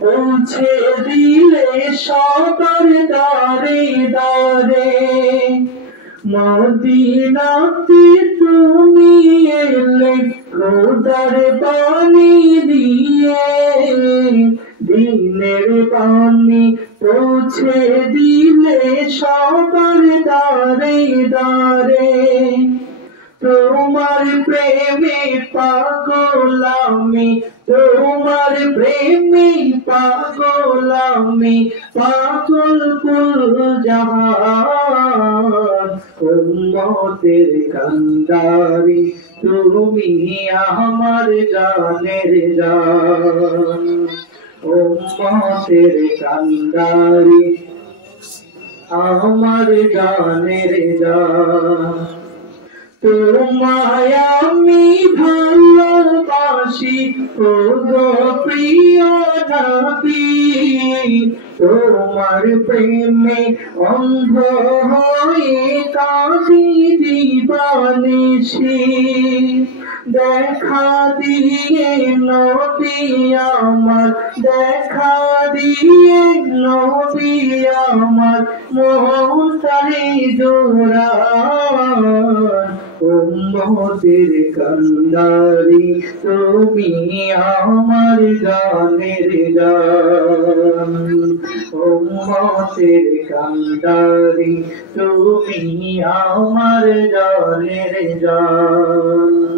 পৌঁছে দিলে সবার দারে দারে, মদিনাতে তুমি এলে খোদার বাণী দিয়ে, দিনের বাণী পৌঁছে দিলে সবার দারে দারে। তোমার প্রেমে পাগল আমি, তোমার প্রেমে পাগল আমি, পাগল কুল জাহান। উম্মতের কান্ডারি তুমি আমার জানের জান, উম্মতের কান্ডারি আমার জানের জান। তোমায় আমি ভালোবাসি ওগো প্রিয় নবী, তোমার প্রেমে অন্ধ হয়ে কাঁদি দিবানিশি। দেখা দিয়ে নবী আমার, দেখা দিয়ে নবী আমার, মনটারে জোড়ান। উম্মতের কান্ডারি তুমি আমার জানের জান, উম্মতের কান্ডারি তুমি আমার জানের জান।